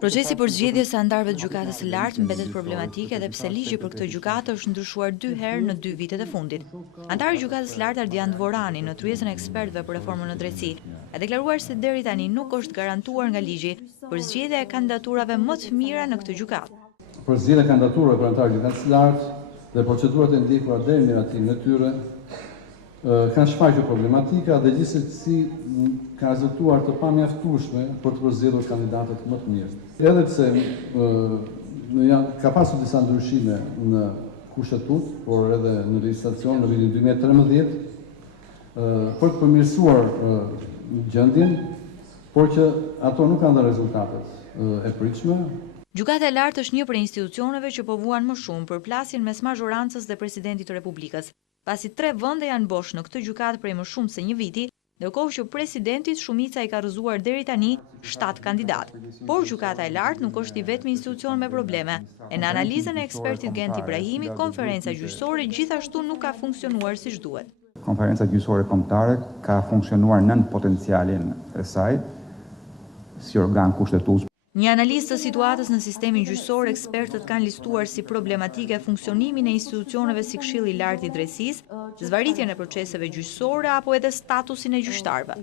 Procesi për zgjedhjes së anëtarëve të gjykatës së lartë mbetet problematike edhe pse ligji për këtë gjykatë është ndryshuar 2 herë në 2 vitet e fundit. Antari i gjykatës së lartë Ardian Dvorani në tryezën e ekspertëve për reformën në drejtësi ka deklaruar se deri tani nuk është garantuar nga ligji për zgjedhja e kandidaturave më të mira në këtë gjykatë. Për zgjedhja e kandidaturave për anëtarë gjykatës së lartë dhe procedurat e ndjekura deri në miratimin e tyre kanë shfaqur problematika dhe gjithsesi ka rezultuar të pamjaftueshme për të përzgjedhur kandidatët më të mirë. Edhe pse ka pasur disa ndryshime në kushtetut, por edhe në legjislacion në vitin 2013 për të përmirësuar gjendjen, por që ato nuk kanë dhënë rezultatet e pritshme. Gjykata e lartë është një prej institucioneve që po vuan më shumë për plasjen mes mazhorancës dhe presidentit të Republikës, pasi 3 vende janë bosh në këtë gjykatë prej më shumë se 1 viti, ndërkohë që presidentit shumica i ka rrëzuar deri tani 7 kandidatë. Por gjykata e lartë nuk është i vetmi institucion me probleme. E në analizën e ekspertit Gent Ibrahimi, konferenca gjyqësore gjithashtu nuk ka funksionuar siç duhet. Konferenca gjyqësore kombëtare ka funksionuar nën potencialin e saj si organ kushtetues. Një analizë të situatës në sistemin gjyqësor, ekspertët kanë listuar si problematike funksionimin e institucioneve si Këshilli i Lartë i Drejtësisë, zvarritjen e proceseve gjyqësore apo edhe statusin e gjyqtarëve.